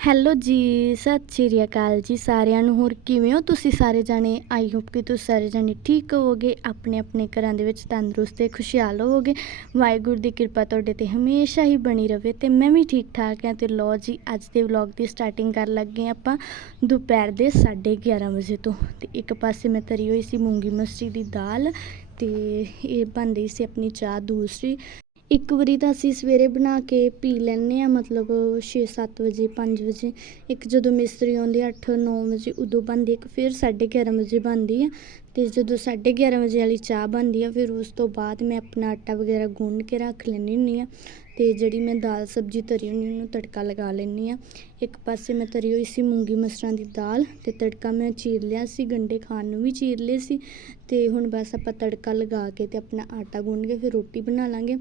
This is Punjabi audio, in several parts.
ਹੈਲੋ ਜੀ, ਸਤਿ ਸ਼੍ਰੀ ਅਕਾਲ ਜੀ ਸਾਰਿਆਂ ਨੂੰ। ਹੋਰ ਕਿਵੇਂ ਹੋ ਤੁਸੀਂ ਸਾਰੇ ਜਾਣੇ? ਆਈ ਹੋਪ ਕਿ ਤੁਸੀਂ ਸਾਰੇ ਜਾਣੇ ਠੀਕ ਹੋਵੋਗੇ, ਆਪਣੇ ਆਪਣੇ ਘਰਾਂ ਦੇ ਵਿੱਚ ਤੰਦਰੁਸਤ ਤੇ ਖੁਸ਼ਹਾਲ ਹੋਵੋਗੇ। ਵਾਹਿਗੁਰੂ ਦੀ ਕਿਰਪਾ ਤੁਹਾਡੇ ਤੇ ਹਮੇਸ਼ਾ ਹੀ ਬਣੀ ਰਵੇ ਤੇ ਮੈਂ ਵੀ ਠੀਕ ਠਾਕ ਹਾਂ ਤੇ ਲੋ ਜੀ, ਅੱਜ ਦੇ ਵਲੌਗ ਦੀ ਸਟਾਰਟਿੰਗ ਕਰਨ ਲੱਗੇ ਹਾਂ ਆਪਾਂ ਦੁਪਹਿਰ ਦੇ 11:30 ਵਜੇ ਤੋਂ। ਤੇ ਇੱਕ ਪਾਸੇ ਮੈਂ ਤਰੀ ਹੋਈ ਸੀ ਮੂੰਗੀ ਮਸਰੀ ਦੀ ਦਾਲ ਤੇ ਇਹ ਬਣਦੀ ਸੀ ਆਪਣੀ ਚਾਹ ਦੂਸਰੀ। ਇੱਕ ਵਾਰੀ ਤਾਂ ਅਸੀਂ ਸਵੇਰੇ ਬਣਾ ਕੇ ਪੀ ਲੈਂਦੇ ਹਾਂ, ਮਤਲਬ 6-7 ਵਜੇ, ਪੰਜ ਵਜੇ। ਇੱਕ ਜਦੋਂ ਮਿਸਤਰੀ ਆਉਂਦੇ 8-9 ਵਜੇ, ਉਦੋਂ ਬਣਦੀ, ਇੱਕ ਫਿਰ 11:30 ਵਜੇ ਬਣਦੀ ਆ। ਅਤੇ ਜਦੋਂ 11:30 ਵਜੇ ਵਾਲੀ ਚਾਹ ਬਣਦੀ ਆ, ਫਿਰ ਉਸ ਤੋਂ ਬਾਅਦ ਮੈਂ ਆਪਣਾ ਆਟਾ ਵਗੈਰਾ ਗੁੰਨ ਕੇ ਰੱਖ ਲੈਂਦੀ ਹੁੰਦੀ ਹਾਂ ਅਤੇ ਜਿਹੜੀ ਮੈਂ ਦਾਲ ਸਬਜ਼ੀ ਤਰੀ ਹੁੰਦੀ, ਉਹਨੂੰ ਤੜਕਾ ਲਗਾ ਲੈਂਦੀ ਹਾਂ ਇੱਕ ਪਾਸੇ ਮੈਂ ਤਰੀ ਹੋਈ ਸੀ ਮੂੰਗੀ ਮਸਰਾਂ ਦੀ ਦਾਲ ਅਤੇ ਤੜਕਾ ਮੈਂ ਚੀਰ ਲਿਆ ਸੀ, ਗੰਡੇ ਖਾਣ ਨੂੰ ਵੀ ਚੀਰ ਲਏ ਸੀ। ਅਤੇ ਹੁਣ ਬਸ ਆਪਾਂ ਤੜਕਾ ਲਗਾ ਕੇ ਅਤੇ ਆਪਣਾ ਆਟਾ ਗੁੰਨ ਕੇ ਫਿਰ ਰੋਟੀ ਬਣਾ ਲਾਂਗੇ।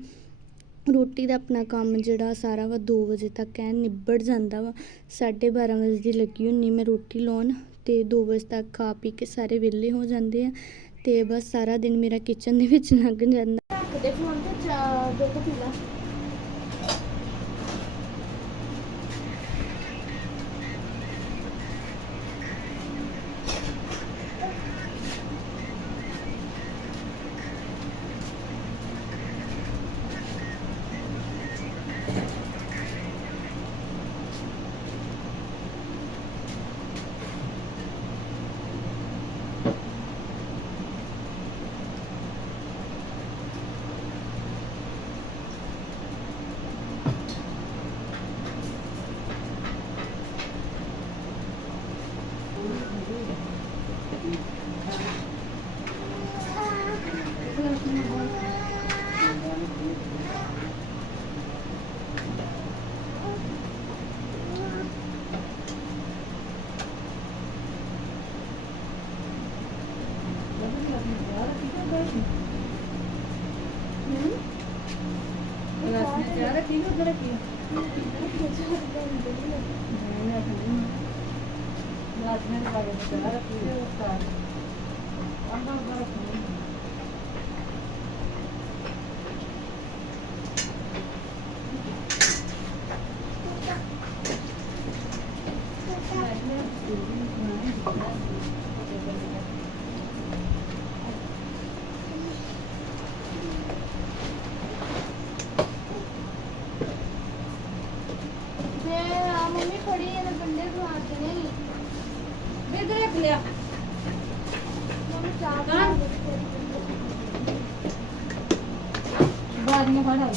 ਰੋਟੀ ਦਾ ਆਪਣਾ ਕੰਮ ਜਿਹੜਾ ਸਾਰਾ ਵਾ ਦੋ ਵਜੇ ਤੱਕ ਐ ਨਿਬੜ ਜਾਂਦਾ ਵਾ। 12:30 ਵਜੇ ਦੀ ਲੱਗੀ ਹੁੰਦੀ ਮੈਂ ਰੋਟੀ ਲਾਉਣ ਅਤੇ ਦੋ ਵਜੇ ਤੱਕ ਖਾ ਪੀ ਕੇ ਸਾਰੇ ਵਿਹਲੇ ਹੋ ਜਾਂਦੇ ਆ ਅਤੇ ਬਸ ਸਾਰਾ ਦਿਨ ਮੇਰਾ ਕਿਚਨ ਦੇ ਵਿੱਚ ਲੰਘ ਜਾਂਦਾ। ਰੱਖਦੇ ਫੋਨ ਤੇ ਚਾਹ ਦੁੱਧ ਪੀ ਲਾ ਤੇ ਆ ਮੰਮੀ ਫੜੀ ਇਹਨੇ ਬੰਦੇ ਖਵਾ ਕੇ ਨਹੀਂ ਬੇਦ ਰੱਖ ਲਿਆ ਮੰਮੀ ਚਾਹ ਕੌਣ? ਬਾਦ ਨੂੰ ਫੜਾ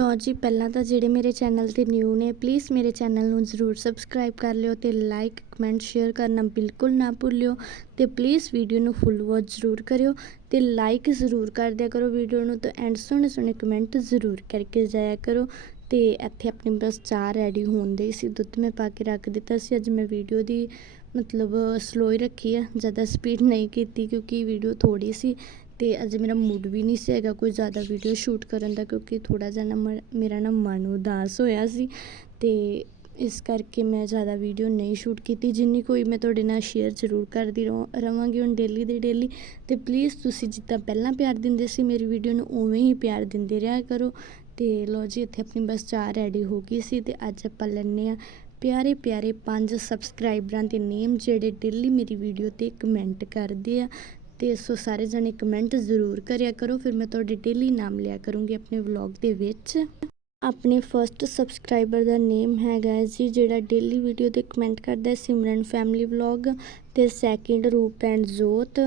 ਲੋ ਜੀ, ਪਹਿਲਾਂ ਤਾਂ ਜਿਹੜੇ ਮੇਰੇ ਚੈਨਲ ਤੇ ਨਿਊ ਨੇ ਪਲੀਜ਼ ਮੇਰੇ ਚੈਨਲ ਨੂੰ ਜ਼ਰੂਰ ਸਬਸਕ੍ਰਾਈਬ ਕਰ ਲਿਓ ਤੇ ਲਾਈਕ ਕਮੈਂਟ ਸ਼ੇਅਰ ਕਰਨਾ ਬਿਲਕੁਲ ਨਾ ਭੁੱਲਿਓ ਤੇ ਪਲੀਜ਼ ਵੀਡੀਓ ਨੂੰ ਫੁੱਲ ਵਾਚ ਜ਼ਰੂਰ ਕਰਿਓ ਤੇ ਲਾਈਕ ਜ਼ਰੂਰ ਕਰ ਦਿਆ ਕਰੋ ਵੀਡੀਓ ਨੂੰ ਤੇ ਐਂਡ ਸੋਹਣੇ ਸੋਹਣੇ ਕਮੈਂਟ ਜ਼ਰੂਰ ਕਰਕੇ ਜਾਇਆ ਕਰੋ ਤੇ ਇੱਥੇ ਆਪਣੀ ਬਸ ਚਾਹ ਰੈਡੀ ਹੋਣ ਦੇ ਸੀ, ਦੁੱਧ ਮੈਂ ਪਾ ਕੇ ਰੱਖ ਦਿੱਤਾ ਸੀ, ਅੱਜ ਮੈਂ ਵੀਡੀਓ ਦੀ ਮਤਲਬ ਸਲੋ ਹੀ ਰੱਖੀ ਆ, ਜ਼ਿਆਦਾ ਸਪੀਡ ਨਹੀਂ ਕੀਤੀ ਕਿਉਂਕਿ ਵੀਡੀਓ ਥੋੜੀ ਸੀ ਤੇ ਅੱਜ ਮੇਰਾ ਮੂਡ ਵੀ ਨਹੀਂ ਸੀ ਹੈਗਾ ਕੋਈ ਜ਼ਿਆਦਾ ਵੀਡੀਓ ਸ਼ੂਟ ਕਰਨ ਦਾ, ਕਿਉਂਕਿ ਥੋੜਾ ਜਿਹਾ ਨਾ ਮ- ਮੇਰਾ ਨਾ ਮਨ ਉਦਾਸ ਹੋਇਆ ਸੀ ਤੇ ਇਸ ਕਰਕੇ ਮੈਂ ਜ਼ਿਆਦਾ ਵੀਡੀਓ ਨਹੀਂ ਸ਼ੂਟ ਕੀਤੀ। ਜਿੰਨੀ ਕੋਈ ਮੈਂ ਤੁਹਾਡੇ ਨਾਲ ਸ਼ੇਅਰ ਜ਼ਰੂਰ ਕਰਦੀ ਰਹਾਂ- ਰਵਾਂਗੀ ਹੁਣ ਡੇਲੀ ਦੇ ਡੇਲੀ ਤੇ ਪਲੀਜ਼ ਤੁਸੀਂ ਜਿੱਦਾਂ ਪਹਿਲਾਂ ਪਿਆਰ ਦਿੰਦੇ ਸੀ ਮੇਰੀ ਵੀਡੀਓ ਨੂੰ, ਉਵੇਂ ਹੀ ਪਿਆਰ ਦਿੰਦੇ ਰਿਹਾ ਕਰੋ। ਤੇ ਲੋ ਜੀ, ਇੱਥੇ ਆਪਣੀ ਬਸ ਚਾਹ ਰੈਡੀ ਹੋ ਗਈ ਸੀ ਤੇ ਅੱਜ ਆਪਾਂ ਲੈਣੇ ਆ ਪਿਆਰੇ ਪਿਆਰੇ ਪੰਜ ਸਬਸਕ੍ਰਾਈਬਰਾਂ ਦੇ ਨੇਮ ਜਿਹੜੇ ਡੇਲੀ ਮੇਰੀ ਵੀਡੀਓ ਤੇ ਕਮੈਂਟ ਕਰਦੇ ਆ। ਤੇ ਸੋ ਸਾਰੇ ਜਣੇ ਕਮੈਂਟ ਜ਼ਰੂਰ ਕਰਿਆ ਕਰੋ, ਫਿਰ ਮੈਂ ਤੁਹਾਡੇ ਡੇਲੀ ਨਾਮ ਲਿਆ ਕਰੂੰਗੀ ਆਪਣੇ ਵਲੌਗ ਦੇ ਵਿੱਚ। ਆਪਣੇ ਫਰਸਟ ਸਬਸਕ੍ਰਾਈਬਰ ਦਾ ਨੇਮ ਹੈਗਾ ਜੀ, ਜਿਹੜਾ ਡੇਲੀ ਵੀਡੀਓ ਤੇ ਕਮੈਂਟ ਕਰਦਾ ਹੈ, ਸਿਮਰਨ ਫੈਮਿਲੀ ਵਲੌਗ ਤੇ ਸੈਕਿੰਡ ਰੂਪ ਐਂਡ ਜੋਤ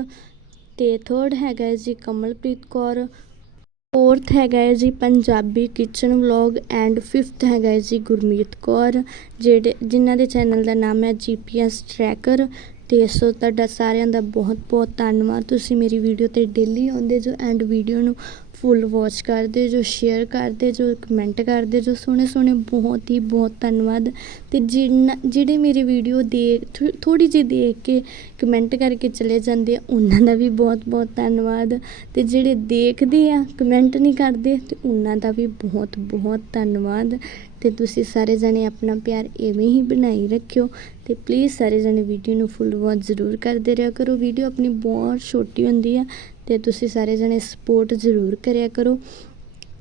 ਤੇ ਥਰਡ ਹੈਗਾ ਜੀ ਕਮਲਪ੍ਰੀਤ ਕੌਰ ਫੋਰਥ ਹੈਗਾ ਹੈ ਜੀ Punjabi kitchen vlog and fifth ਹੈਗਾ ਹੈ ਜੀ ਗੁਰਮੀਤ ਕੌਰ, ਜਿਹੜੇ, ਜਿਨ੍ਹਾਂ ਦੇ ਚੈਨਲ ਦਾ ਨਾਮ ਹੈ ਜੀਪੀਐਸ ਟਰੈਕਰ ਅਤੇ ਸੋ ਤੁਹਾਡਾ ਸਾਰਿਆਂ ਦਾ ਬਹੁਤ ਬਹੁਤ ਧੰਨਵਾਦ। ਤੁਸੀਂ ਮੇਰੀ ਵੀਡੀਓ ਤੇ ਡੇਲੀ ਆਉਂਦੇ ਜੋ ਐਂਡ ਵੀਡੀਓ ਨੂੰ ਫੁੱਲ ਵਾਚ ਕਰਦੇ, ਜੋ ਸ਼ੇਅਰ ਕਰਦੇ, ਜੋ ਕਮੈਂਟ ਕਰਦੇ, ਜੋ ਸੋਹਣੇ ਸੋਹਣੇ ਬਹੁਤ ਹੀ ਬਹੁਤ ਧੰਨਵਾਦ। ਅਤੇ ਜਿਨ੍ਹਾਂ ਜਿਹੜੇ ਮੇਰੇ ਵੀਡੀਓ ਦੇਖ ਥੋੜ੍ਹੀ ਜਿਹੀ ਦੇਖ ਕੇ ਕਮੈਂਟ ਕਰਕੇ ਚਲੇ ਜਾਂਦੇ ਆ, ਉਹਨਾਂ ਦਾ ਵੀ ਬਹੁਤ ਬਹੁਤ ਧੰਨਵਾਦ। ਅਤੇ ਜਿਹੜੇ ਦੇਖਦੇ ਆ ਕਮੈਂਟ ਨਹੀਂ ਕਰਦੇ, ਤੇ ਉਹਨਾਂ ਦਾ ਵੀ ਬਹੁਤ ਬਹੁਤ ਧੰਨਵਾਦ। ਤੇ ਤੁਸੀਂ ਸਾਰੇ ਜਣੇ ਆਪਣਾ ਪਿਆਰ ਐਵੇਂ ਹੀ ਬਣਾਈ ਰੱਖਿਓ। ਤੇ ਪਲੀਜ਼ ਸਾਰੇ ਜਣੇ ਵੀਡੀਓ ਨੂੰ ਫੁੱਲ ਵਾਚ ਜ਼ਰੂਰ ਕਰਦੇ ਰਿਹਾ ਕਰੋ। ਵੀਡੀਓ ਆਪਣੀ ਬਹੁਤ ਛੋਟੀ ਹੁੰਦੀ ਆ ਤੇ ਤੁਸੀਂ ਸਾਰੇ ਜਣੇ ਸਪੋਰਟ ਜ਼ਰੂਰ ਕਰਿਆ ਕਰੋ।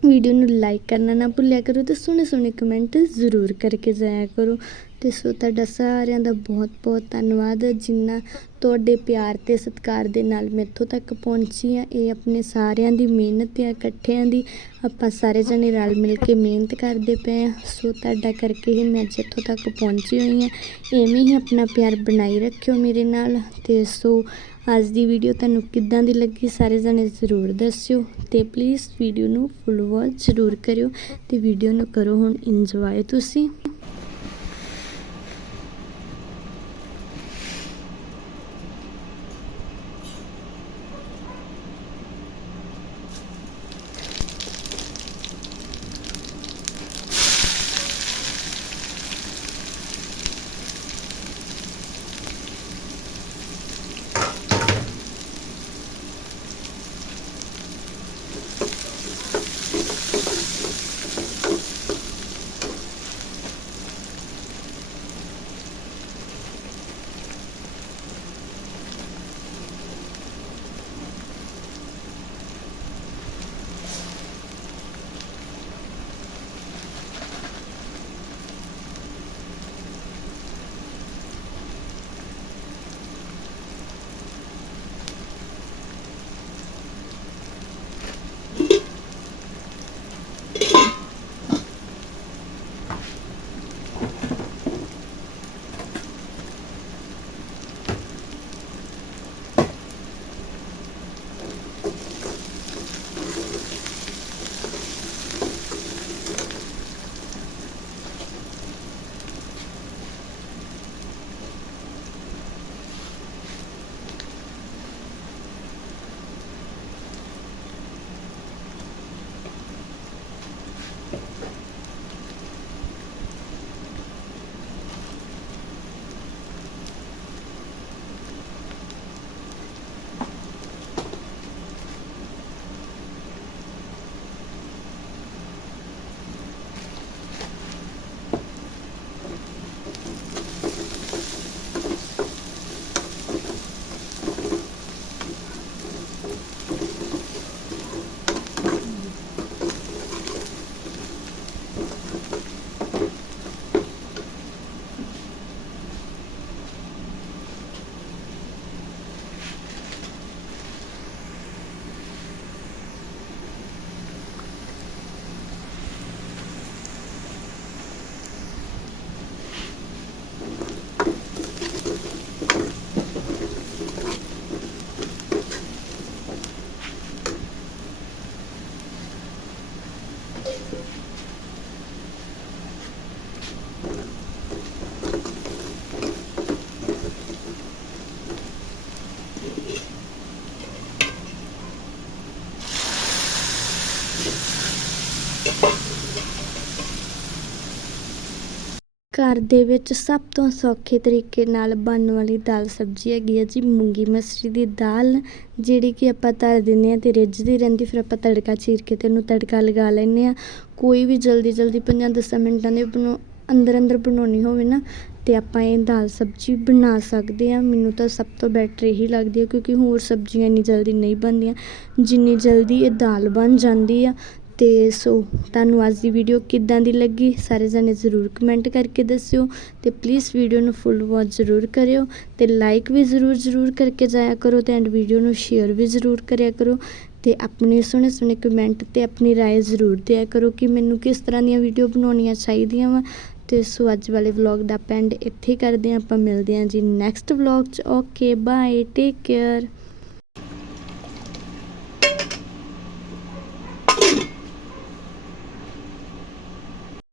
ਵੀਡੀਓ ਨੂੰ ਲਾਈਕ ਕਰਨਾ ਨਾ ਭੁੱਲਿਆ ਕਰੋ ਤੇ ਸੋਹਣੇ ਸੋਹਣੇ ਕਮੈਂਟ ਜ਼ਰੂਰ ਕਰਕੇ ਜਾਇਆ ਕਰੋ। ਤੇ ਸੋ ਤੁਹਾਡਾ ਸਾਰਿਆਂ ਦਾ ਬਹੁਤ ਬਹੁਤ ਧੰਨਵਾਦ। ਜਿੰਨਾ ਤੁਹਾਡੇ ਪਿਆਰ ਤੇ ਸਤਿਕਾਰ ਦੇ ਨਾਲ ਮੈਥੋਂ ਤੱਕ ਪਹੁੰਚੀ ਆ ਇਹ ਆਪਣੇ ਸਾਰਿਆਂ ਦੀ ਮਿਹਨਤ ਆ ਇਕੱਠਿਆਂ ਦੀ ਆਪਾਂ ਸਾਰੇ ਜਣੇ ਰਲ ਮਿਲ ਕੇ ਮਿਹਨਤ ਕਰਦੇ ਪਏ ਆ ਸੋ ਤੁਹਾਡਾ ਕਰਕੇ ਹੀ ਮੈਂ ਜਿੱਥੋਂ ਤੱਕ ਪਹੁੰਚੀ ਹੋਈ ਆ ਐਵੇਂ ਹੀ ਆਪਣਾ ਪਿਆਰ ਬਣਾਈ ਰੱਖਿਓ ਮੇਰੇ ਨਾਲ। ਤੇ ਸੋ ਅੱਜ ਦੀ ਵੀਡੀਓ ਤੁਹਾਨੂੰ ਕਿੱਦਾਂ ਦੀ ਲੱਗੀ ਸਾਰੇ ਜਣੇ ਜ਼ਰੂਰ ਦੱਸਿਓ ਤੇ ਪਲੀਜ਼ ਵੀਡੀਓ ਨੂੰ ਫੁੱਲ ਵਾਚ ਜ਼ਰੂਰ ਕਰਿਓ ਤੇ ਵੀਡੀਓ ਨੂੰ ਕਰੋ ਹੁਣ ਇੰਜੋਏ ਤੁਸੀਂ। ਘਰ ਦੇ ਵਿੱਚ ਸਭ ਤੋਂ ਸੌਖੇ ਤਰੀਕੇ ਨਾਲ ਬਣਨ ਵਾਲੀ ਦਾਲ ਸਬਜ਼ੀ ਹੈਗੀ ਹੈ ਜੀ, ਮੂੰਗੀ ਮਸਰੀ ਦੀ ਦਾਲ, ਜਿਹੜੀ ਕਿ ਆਪਾਂ ਧਰ ਦਿੰਦੇ ਹਾਂ ਅਤੇ ਰਿੱਝਦੀ ਰਹਿੰਦੀ, ਫਿਰ ਆਪਾਂ ਤੜਕਾ ਚੀਰ ਕੇ ਤੇ ਉਹਨੂੰ ਤੜਕਾ ਲਗਾ ਲੈਂਦੇ ਹਾਂ। ਕੋਈ ਵੀ ਜਲਦੀ ਜਲਦੀ 5-10 ਮਿੰਟਾਂ ਦੇ ਬਣਾਉ ਅੰਦਰ ਅੰਦਰ ਬਣਾਉਣੀ ਹੋਵੇ ਨਾ ਅਤੇ ਆਪਾਂ ਇਹ ਦਾਲ ਸਬਜ਼ੀ ਬਣਾ ਸਕਦੇ ਹਾਂ। ਮੈਨੂੰ ਤਾਂ ਸਭ ਤੋਂ ਬੈਟਰ ਇਹੀ ਲੱਗਦੀ ਹੈ ਕਿਉਂਕਿ ਹੋਰ ਸਬਜ਼ੀਆਂ ਇੰਨੀ ਜਲਦੀ ਨਹੀਂ ਬਣਦੀਆਂ, ਜਿੰਨੀ ਜਲਦੀ ਇਹ ਦਾਲ ਬਣ ਜਾਂਦੀ ਆ। ਤੇ ਸੋ ਤੁਹਾਨੂੰ ਅੱਜ ਦੀ ਵੀਡੀਓ ਕਿੱਦਾਂ ਦੀ ਲੱਗੀ ਸਾਰੇ ਜਣੇ ਜ਼ਰੂਰ ਕਮੈਂਟ ਕਰਕੇ ਦੱਸਿਓ ਤੇ ਪਲੀਜ਼ ਵੀਡੀਓ ਨੂੰ ਫੁੱਲ ਵਾਚ ਜ਼ਰੂਰ ਕਰਿਓ ਤੇ ਲਾਈਕ ਵੀ ਜ਼ਰੂਰ ਜ਼ਰੂਰ ਕਰਕੇ ਜਾਇਆ ਕਰੋ ਤੇ ਐਂਡ ਵੀਡੀਓ ਨੂੰ ਸ਼ੇਅਰ ਵੀ ਜ਼ਰੂਰ ਕਰਿਆ ਕਰੋ ਤੇ ਆਪਣੇ ਸੋਹਣੇ ਸੋਹਣੇ ਕਮੈਂਟ ਤੇ ਆਪਣੀ رائے ਜ਼ਰੂਰ ਦਿਆ ਕਰੋ ਕਿ ਮੈਨੂੰ ਕਿਸ ਤਰ੍ਹਾਂ ਦੀਆਂ ਵੀਡੀਓ ਬਣਾਉਣੀਆਂ ਚਾਹੀਦੀਆਂ ਵਾ ਤੇ ਸੋ ਅੱਜ ਵਾਲੇ ਵਲੌਗ ਦਾ ਪੈਂਡ ਇੱਥੇ ਹੀ ਕਰਦੇ ਹਾਂ ਆਪਾਂ ਮਿਲਦੇ ਹਾਂ ਜੀ ਨੈਕਸਟ ਵਲੌਗ 'ਚ ਓਕੇ ਬਾਏ ਟੇਕ ਕੇਅਰ